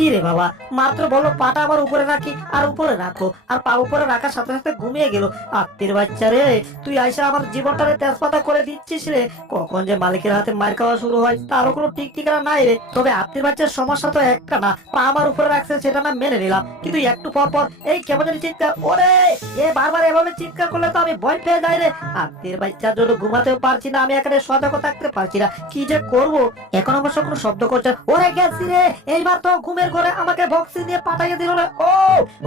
কি রে বাবা, মাত্র বলো পাটা আমার উপরে রাখি আর উপরে রাখো, আর পা উপরে রাখার সাথে সাথে ঘুমিয়ে গেল। আত্মীর বাচ্চা রে, তুই আইসা আমার জীবনটারে তেজপাতা করে দিচ্ছিস রে। কখন যে মালিকের হাতে মার খাওয়া শুরু হয় তারও কোনো ঠিক ঠিকানা নাই রে। তবে আত্মীর বাচ্চার সমস্যা তো একটা না, পা আমার উপরে রাখছে সেটা না মেনে নিলাম, কিন্তু একটু পর পর এই কেমন জানি চিৎকার, ওরে এ বারবার এভাবে চিৎকার করলে তো আমি ভয় পেয়ে যাই রে। আত্মীর বাচ্চার জন্য ঘুমাতেও পারছি না, আমি এখানে সজাগ থাকতে পারছি না, কি যে করব। এখন অবশ্য কোনো শব্দ করছে, ওরে গেছি রে, এইবার তো ঘুমের ঘরে আমাকে বক্সি দিয়ে পাঠাইয়া দিল রে। ও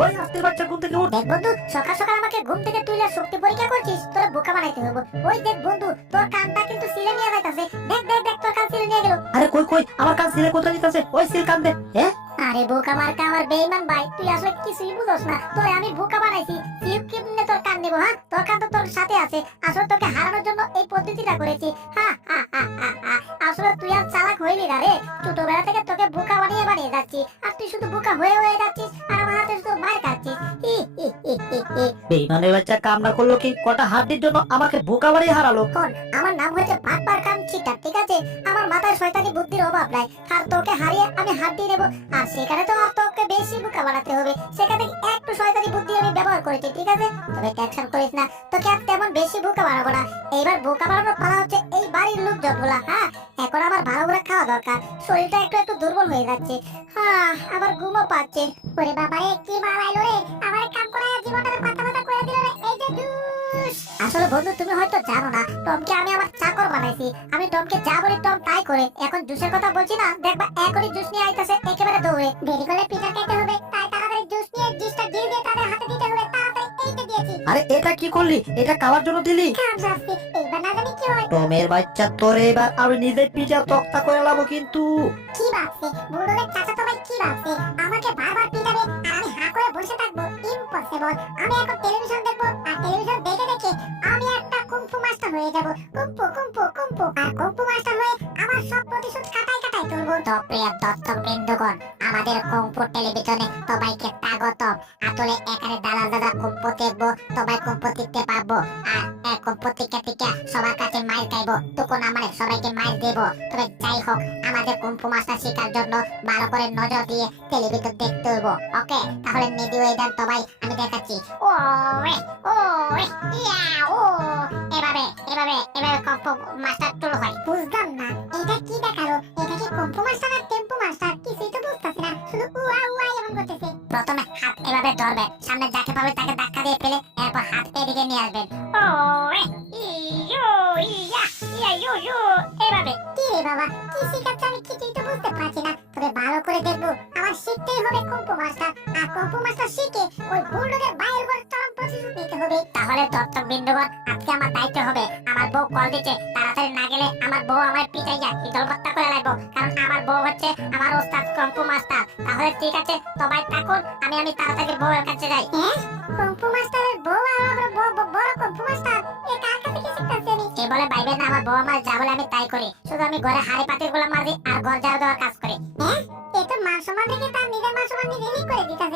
ওই আত্মীর বাচ্চা ঘুম থেকে উঠ। দেখ বন্ধু, সকাল সকাল আমাকে ঘুম থেকে তুইলা শক্তি পরীক্ষা করছিস, তোর বোকা বানাইতে হবে। ওই দেখ বন্ধু, তোর কানটা কিন্তু সিলে নিয়ে যাইতাছে। দেখ দেখ দেখ, তোর কান সিলে নিয়ে গেল। আরে কই কই, আমার কান সিলে কোথায় দিতেছে? ওই সিল কান দে। হ্যাঁ আরে বোকা মার্কা আমার বেঈমান ভাই, তুই আসলে কিছুই বুঝোস না। তোরে আমি বোকা বানাইছি, সিল কেমনে তোর কান দেব? হ্যাঁ, তোর কান তো তোর সাথে আছে। আসলে তোকে হারানোর জন্য এই পদ্ধতিটা করেছি। হা হা হা হা হা। আসলে তুই আর চালাক হইলি না রে। ছোটবেলা থেকে তোকে বোকা বানিয়ে বানিয়ে যাচ্ছি, আর তুই শুধু বোকা হয়ে হয়ে যাচ্ছিস, আর আমার হাতে শুধু মার খাচ্ছিস। হি হি হি হি হি। বেঈমানের বাচ্চা কামনা করলো কি, কটা হাড্ডির জন্য আমাকে বোকা বানিয়ে হারালো। শোন, আমার নাম হয়েছে ভাটপার কাম চিটার, ঠিক আছে? আমার মাথায় শয়তানি বুদ্ধির অভাব নাই, আর তোকে হারিয়ে আমি হাড্ডি নেব। আর সেখানে তো আর তোকে বেশি বোকা বানাতে হবে, সেখানে একটু শয়তানি বুদ্ধি আমি ব্যবহার করেছি, ঠিক আছে? তবে টেনশন করিস না, তোকে আর তেমন বেশি বোকা বানাবো না। এইবার বোকা বানানোর পালা হচ্ছে এই বাড়ির লোকজনগুলা। হ্যাঁ, এখন আমার ভালো করে খাওয়া দরকার, শরীরটা একটু একটু দুর্বল হয়ে যাচ্ছে। হ্যাঁ, আবার ঘুমও পাচ্ছে। ওরে বাবা রে, কি মারাইলো রে, আমার কাম করে জীবনটাকে পাতা পাতা করে দিল রে। এই যে জুস। আসলে বন্ধু, তুমি হয়তো জানো না, টমকে আমি আমার চাকর বানাইছি। আমি টমকে যা বলি টম তাই করে। এখন জুসের কথা বলছি না, দেখবা এখনই জুস নিয়ে আইতাছে একেবারে দৌড়ে। দেরি করলে পিঠা খেতে হবে, তাই তাড়াতাড়ি জুস নিয়ে জুসটা দিয়ে দিয়ে তাদের হাতে দিতে হবে। তাড়াতাড়ি এইটা দিয়েছি। আরে এটা কি করলি? এটা খাওয়ার জন্য দিলি? কাম শাস্তি, এইবার না জানি কি হয়। টমের বাচ্চা, তোরে এবার আমি নিজে পিঠা তক্তা করে লাবো কিন্তু। কি ভাবছে বুড়োদের চাচা, তোমায় কি ভাবছে? আমাকে বারবার পিটাবে আর আমি হা করে বসে থাকবো? ইম্পসিবল। আমি এখন টেলিভিশন দেখবো, আর টেলিভিশন দেখে দেখে আমি একটা কুম্ফু মাস্টার হয়ে যাব। কুম্ফু কুম্ফু কুম্ফু, আর কুম্ফু মাস্টার হয়ে আমার সব প্রতিশোধ কাটাই কাটাই তুলবো। তো প্রিয় দর্শক বৃন্দগণ, আমাদের কুম্ফু টেলিভিশনে সবাইকে স্বাগতম। আসলে এখানে দালাল দাদা কুম্ফু দেখবো, সবাই কুম্ফু শিখতে পারবো, আর কুম্ফু টিকা টিকা সবার কাছে মাইর খাইবো, তখন আমার সবাইকে মাইর দেবো। তবে যাই হোক, আমাদের কুম্ফু মাস্টার শেখার জন্য ভালো করে নজর দিয়ে টেলিভিশন দেখতে হইব। ওকে, তাহলে নিদি হয়ে যান সবাই, আমি দেখাচ্ছি। ও রে ও রে ইয়া ও, এভাবে এভাবে এভাবে কুম্ফু মাস্টার শুরু হয়। বুঝলাম না, এটা কি দেখালো? এটা কি কুম্ফু মাস্টার আর টেম্পু মাস্টার? কিছুই তো বুঝতাছি না, শুধু উয়া উয়া এমন করতেছে। প্রথমে হাত এভাবে ধরবেন, সামনে যাকে পাবে তাকে ধাক্কা দিয়ে ফেলে এরপর হাত এদিকে নিয়ে আসবেন। ও রে ইয়ো ইয়া ইয়া ইয়ো ইয়ো, এভাবে। কি রে বাবা, কি শিখাচ্ছে আমি কিছুই তো বুঝতে পারছি না। তবে ভালো করে দেখবো, আমার শিখতেই হবে কুম্ফু মাস্টার, আর কুম্ফু মাস্টার শিখে ওই বুলডগের বাইরের উপর চরম প্রতিশোধ নিতে হবে। তাহলে দর্শক বিন্দুগণ, আজকে আমার দায়িত্ব হবে, আমার বউ কল দিচ্ছে, তাড়াতাড়ি না গেলে আমার বউ আমার পিটাইয়া ইদল হত্যা করে লাগবো, কারণ আমার বউ হচ্ছে আমার ওস্তাদ কুম্ফু মাস্টার। তাহলে ঠিক আছে, সবাই থাকুন, আমি তাড়াতাড়ি বউয়ের কাছে যাই। কুম্ফু মাস্টারের বউ আর বড় কুম্ফু মাস্টার, এ কার কাছে কি শিখতাছে? আমি কে বলে বাইবে না, আমার বউ আমার যা বলে আমি তাই করি। শুধু আমি ঘরে হাড়ি পাতির গুলো মারি আর ঘর ঝাড়ু দেওয়ার কাজ করি। এ তো মান সম্মান রেখে তার নিজের মান সম্মান নিজে ঠিক করে দিতেছে।